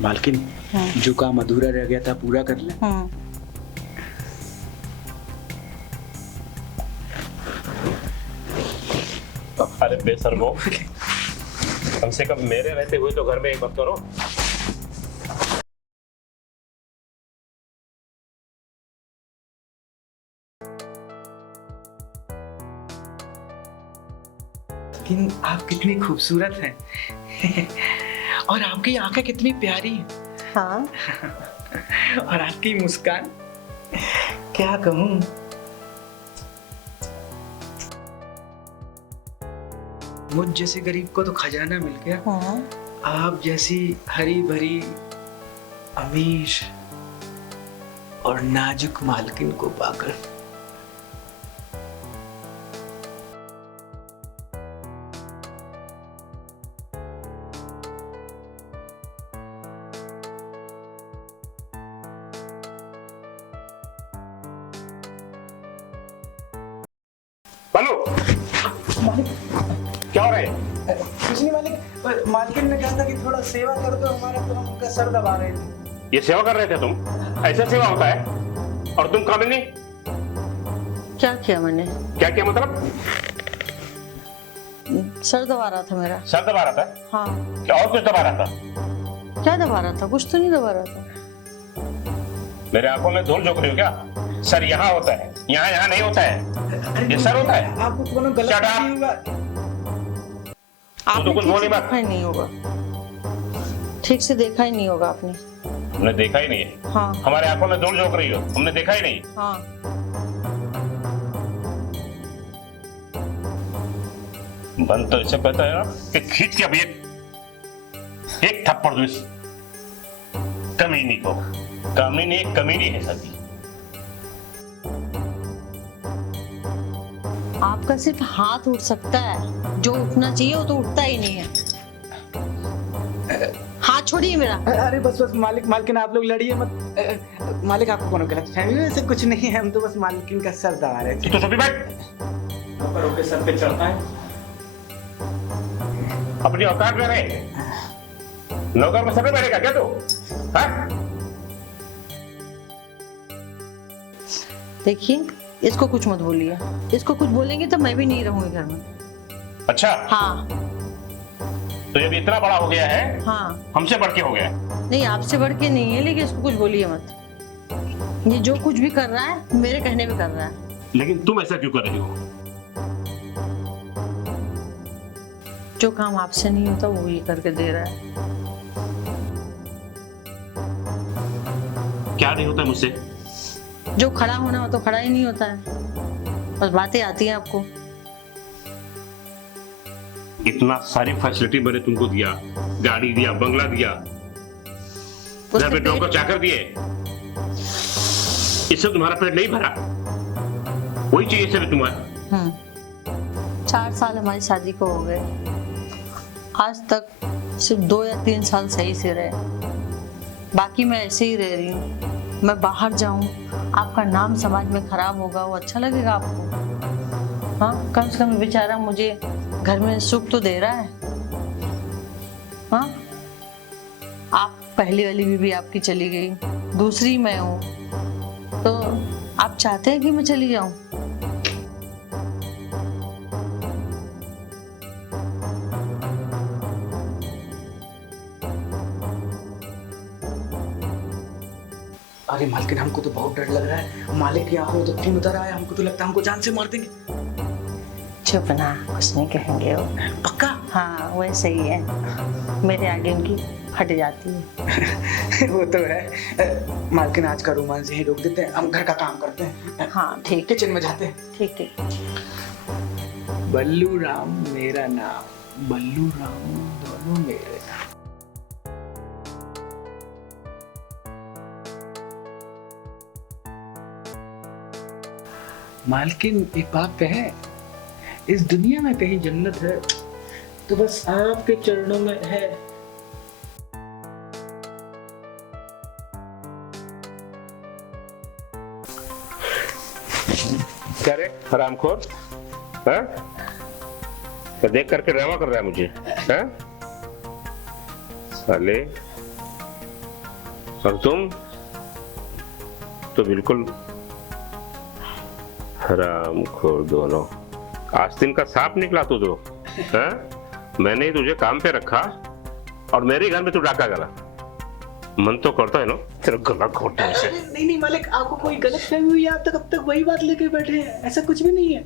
मालकिन, जो काम अधूरा रह गया था पूरा कर ले। अरे बेशर्मो, कम से कम मेरे रहते हुए तो घर में एक मत करो। लेकिन आप कितनी खूबसूरत हैं और आपकी आंखें कितनी प्यारी हैं। हाँ। और आपकी मुस्कान, क्या कहूँ। मुझ जैसे गरीब को तो खजाना मिल गया। हाँ। आप जैसी हरी भरी अमीर और नाजुक मालकिन को पाकर बल्लू, क्या हो रहा है? कुछ नहीं मालिक, मालकिन ने कहा था कि थोड़ा सेवा कर दो हमारा, तो हम उनका सर दबा रहे थे। ये सेवा कर रहे थे तुम? ऐसा सेवा होता है? और तुम कामिनी, क्या किया मैंने? क्या किया मतलब? सर दबा रहा था मेरा। सर दबा रहा था? हाँ। क्या और कुछ दबा रहा था? क्या दबा रहा था? कुछ तो नहीं दबा रहा था। मेरे आंखों में धूल झोंक रही हो क्या? सर यहाँ होता है, यहाँ यहाँ नहीं होता है। ये सर होता है। आपको कोनो गलत Shut up! नहीं होगा। आपने कुछ ठीक बोली से मत। देखा ही नहीं होगा। ठीक से देखा ही नहीं होगा आपने। हमने देखा ही नहीं है। हाँ। हमारे आंखों में धूल झोंक रही हो, हमने देखा ही नहीं। हाँ। बंद तो इससे पता है ना कि खींच के अभी एक थप्पड़ दो इस कमीनी को। कमीनी एक कमीनी है सभी। आपका सिर्फ हाथ उठ सकता है, जो उठना चाहिए वो तो उठता ही नहीं है। हाथ छोड़िए मेरा। अरे बस बस मालिक, मालकिन आप लोग लड़िए मत। मालिक, आपको कोनो गलत फहमी है? ऐसे कुछ नहीं है, हम तो बस मालकिन का सर दबा रहे थे। तो सभी बैठ। नौकरों के सर पे चढ़ता है। अपनी औकात में रहे। नौकर में सर पे बैठेगा क्या तू? हाँ? देखिए, इसको कुछ मत बोलिए। इसको कुछ बोलेंगे तो मैं भी नहीं रहूंगी घर में। अच्छा। हाँ। तो जब इतना बड़ा हो गया है, हाँ। हमसे बढ़ के हो गया है। नहीं, आपसे बढ़ के नहीं है, लेकिन इसको कुछ बोलिए मत। ये जो कुछ भी कर रहा है मेरे कहने पे कर रहा है। लेकिन तुम ऐसा क्यों कर रही हो? जो काम आपसे नहीं होता वो ये करके दे रहा है। क्या नहीं होता मुझसे? जो खड़ा होना हो तो खड़ा ही नहीं होता है, बस बातें आती हैं आपको। इतना सारी फैसिलिटी मैंने तुमको दिया, गाड़ी दिया, बंगला दिया, घर में नौकर चाकर दिए, इससे तुम्हारा पेट नहीं भरा? वही चाहिए सिर्फ तुम्हारा। 4 साल हमारी शादी को हो गए, आज तक सिर्फ 2 या 3 साल सही से रहे, बाकी मैं ऐसे ही रह रही हूँ। मैं बाहर जाऊं, आपका नाम समाज में खराब होगा, वो अच्छा लगेगा आपको? हाँ, कम से कम बेचारा मुझे घर में सुख तो दे रहा है। हाँ, आप पहली वाली बीवी आपकी चली गई, दूसरी मैं हूँ, तो आप चाहते हैं कि मैं चली जाऊं? अरे मालकिन, हमको तो बहुत डर लग रहा है। मालिक की आंखों में तो खून उतर आया, हमको तो लगता है हमको जान से मार देंगे। चुप ना, कुछ नहीं कहेंगे वो। पक्का? हाँ, वैसे ही है, मेरे आगे उनकी फट जाती है। वो तो है। मालकिन, आज का रोमांस यहीं रोक देते हैं, हम घर का काम करते हैं। हाँ ठीक, किचन में जाते हैं। ठीक ठीक। बल्लू राम मेरा नाम, बल्लू राम दोनों मेरे नाम। मालकिन, एक बात कहें, इस दुनिया में कहीं जन्नत है तो बस आपके चरणों में है। क्या रे हरामखोर, हाँ? तो देख करके ड्रामा कर रहा है मुझे, हाँ? साले और तुम तो बिल्कुल हरामखोर दोनों। आस्तीन का सांप निकला तू तो, हाँ? मैंने ही तुझे काम पे रखा और मेरे घर में तू डाका गला। मन तो करता है ना तेरा गला घोटने से। नहीं नहीं मालिक, आपको कोई गलत फहमी हुई है, आप तक अब तक वही बात लेके बैठे हैं, ऐसा कुछ भी नहीं है।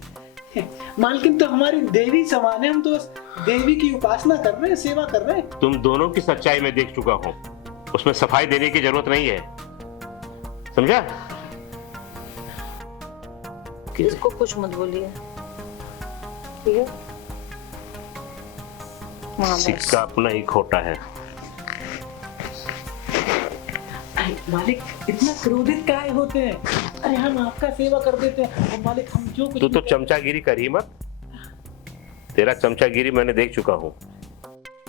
मालकिन तो हमारी देवी समान है, हम तो बस देवी की उपासना कर रहे हैं, सेवा कर रहे हैं। तुम दोनों की सच्चाई में देख चुका हूं, उसमें सफाई देने की जरूरत नहीं है, समझा? किसको कुछ मत बोलिए, ठीक है? हाँ, बस। सिक्का अपना ही खोटा है। मालिक इतना क्रोधित काहे होते हैं? अरे हम आपका सेवा कर देते हैं और मालिक हम जो कुछ तू तो चमचागिरी कर ही मत, तेरा चमचागिरी मैंने देख चुका हूँ।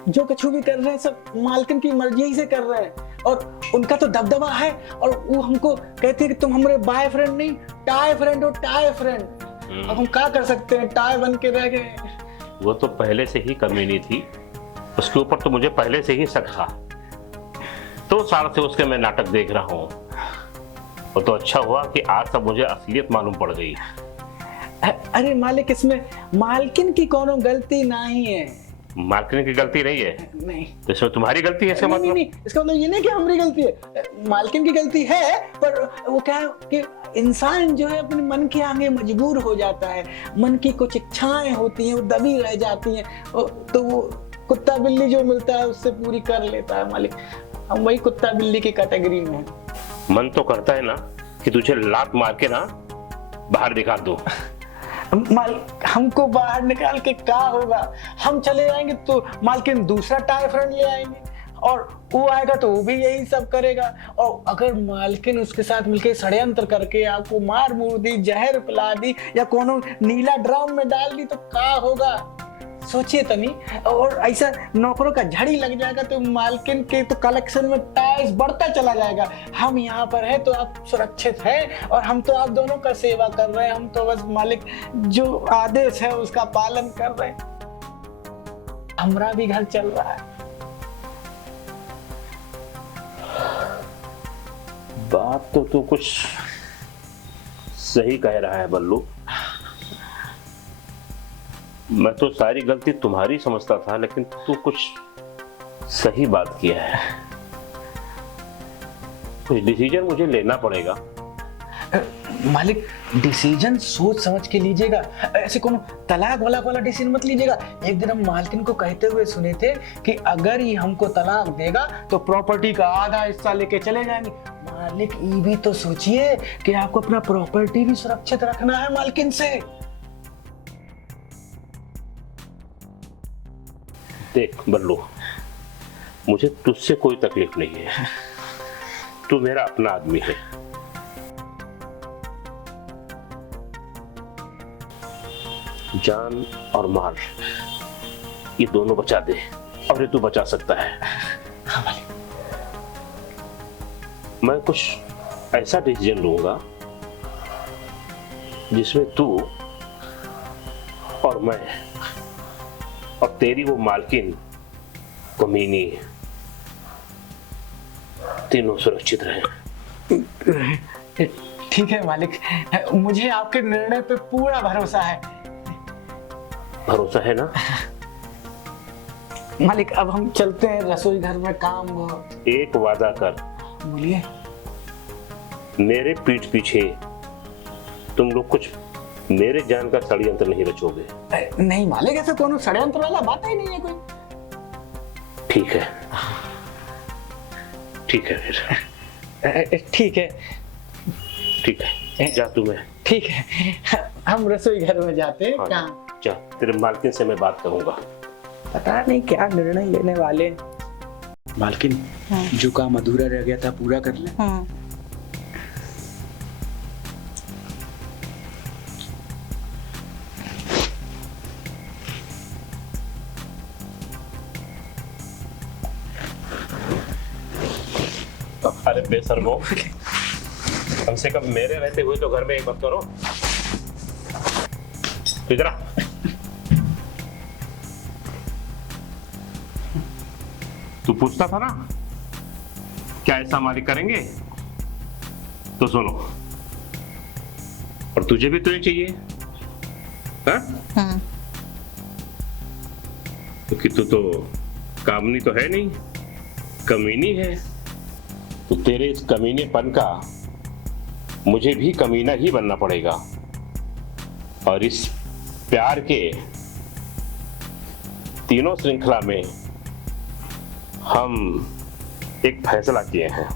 जो कुछ भी कर रहे हैं सब मालकिन की मर्जी से कर रहे हैं और उनका तो दबदबा है, और वो हमको कहते हैं कि तुम हमारे बॉय फ्रेंड नहीं टाई फ्रेंड हो, टाई फ्रेंड। अब हम क्या कर सकते हैं, टाई बन के रह गए। वो तो पहले से ही कमीनी थी, उसके ऊपर तो मुझे पहले से ही शक था, तो साल से उसके मैं नाटक देख रहा हूँ। वो तो अच्छा हुआ कि आज सब मुझे असलियत मालूम पड़ गई। अरे मालिक इसमें मालकिन की कोनो गलती नहीं है। मालकिन की गलती नहीं है? नहीं तो इसमें तुम्हारी गलती है? इसका नहीं, मतलब नहीं, इसका मतलब ये नहीं कि हमारी गलती है, मालकिन की गलती है, पर वो क्या है कि इंसान जो है अपने मन के आगे मजबूर हो जाता है, मन की कुछ इच्छाएं होती हैं वो दबी रह जाती हैं, तो वो कुत्ता बिल्ली जो मिलता है उससे पूरी कर लेता है मालिक। हम वही कुत्ता बिल्ली की कैटेगरी में हैं। मन तो करता है ना कि तुझे लात मार के ना बाहर दिखा दो। हमको बाहर निकाल के क्या होगा? हम चले जाएंगे तो मालकिन दूसरा टाई फ्रेंड ले आएंगे और वो आएगा तो वो भी यही सब करेगा, और अगर मालकिन उसके साथ मिलके षड्यंत्र करके आपको मार मुर दी, जहर पिला दी या कोनो नीला ड्रम में डाल दी तो क्या होगा? सोचिए तनी। और ऐसा नौकरों का झड़ी लग जाएगा तो मालकिन के तो कलेक्शन में टाइल्स बढ़ता चला जाएगा। हम यहाँ पर है तो आप सुरक्षित हैं और हम तो आप दोनों का सेवा कर रहे हैं, हम तो बस मालिक जो आदेश है उसका पालन कर रहे हैं। हमारा भी घर चल रहा है। बात तो तू कुछ सही कह रहा है बल्लू, मैं तो सारी गलती तुम्हारी समझता था, लेकिन तू कुछ सही बात किया है। कुछ डिसीजन मुझे लेना पड़ेगा। मालिक डिसीजन सोच समझ के लीजिएगा, ऐसे कोनो तलाक वाला डिसीजन मत लीजिएगा। एक दिन हम मालकिन को कहते हुए सुने थे कि अगर ये हमको तलाक देगा तो प्रॉपर्टी का आधा हिस्सा लेके चले जाएंगे। मालिक ये भी तो सोचिए कि आपको अपना प्रॉपर्टी भी सुरक्षित रखना है मालकिन से। देख बल्लू, मुझे तुझसे कोई तकलीफ नहीं है, तू मेरा अपना आदमी है। जान और माल ये दोनों बचा दे, और ये तू बचा सकता है। हाँ मालिक। मैं कुछ ऐसा डिसीजन लूंगा जिसमें तू और मैं और तेरी वो मालकिन कमीनी तीनों सुरक्षित रहे। ठीक है मालिक, मुझे आपके निर्णय पे पूरा भरोसा है। भरोसा है ना? मालिक अब हम चलते हैं, रसोई घर में काम हो। एक वादा कर, बोलिए। मेरे पीठ पीछे तुम लोग कुछ मेरे जान का षड्यंत्र नहीं रचोगे। नहीं मालिक, ऐसा कोनो षड्यंत्र वाला बात ही नहीं है कोई। ठीक है, ठीक है फिर। ठीक है, ठीक है, जा तू। मैं ठीक है, हम रसोई घर में जाते हैं। हाँ, जा, तेरे मालकिन से मैं बात करूंगा। पता नहीं क्या निर्णय लेने वाले। मालकिन जो काम अधूरा रह गया था पूरा कर ले। अरे बेशर्मो, कम से कम मेरे रहते हुए तो घर में एक मत करो। इधर आ। तू पूछता था ना क्या ऐसा मालिक करेंगे? तो सुनो, और तुझे भी तो ये चाहिए, हाँ? क्योंकि तू तो कामनी तो है नहीं, कमीनी है। तो तेरे इस कमीनेपन का मुझे भी कमीना ही बनना पड़ेगा। और इस प्यार के तीनों श्रृंखला में हम एक फैसला किए हैं,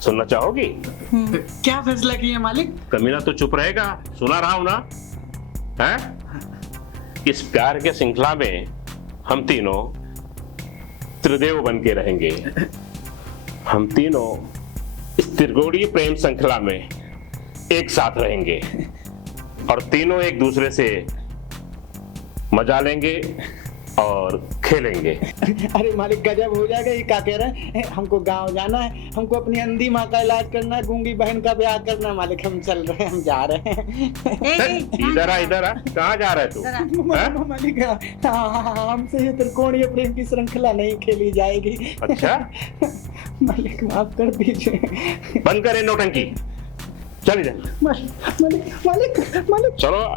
सुनना चाहोगी? क्या फैसला किया मालिक? कमीना तो चुप रहेगा, सुना रहा हूं ना, है? इस प्यार के श्रृंखला में हम तीनों त्रिदेव बन के रहेंगे। हम तीनों इस त्रिकोणीय प्रेम श्रृंखला में एक साथ रहेंगे और तीनों एक दूसरे से मजा लेंगे और खेलेंगे। अरे मालिक गजब हो जाएगा, ये क्या कह रहे हैं? हमको गांव जाना है, हमको अपनी अंधी माँ का इलाज करना है, गूंगी बहन का ब्याह करना है। मालिक हम चल रहे हैं, हम जा रहे हैं। इधर आ, इधर आ, कहाँ जा रहे तू? हैं? मालिक हमसे ये त्रिकोणीय प्रेम की श्रृंखला नहीं खेली जाएगी। अच्छा, मालिक माफ कर दीजिए। बंद करे नौटंकी, चल इधर। मालिक मालिक मालिक चलो।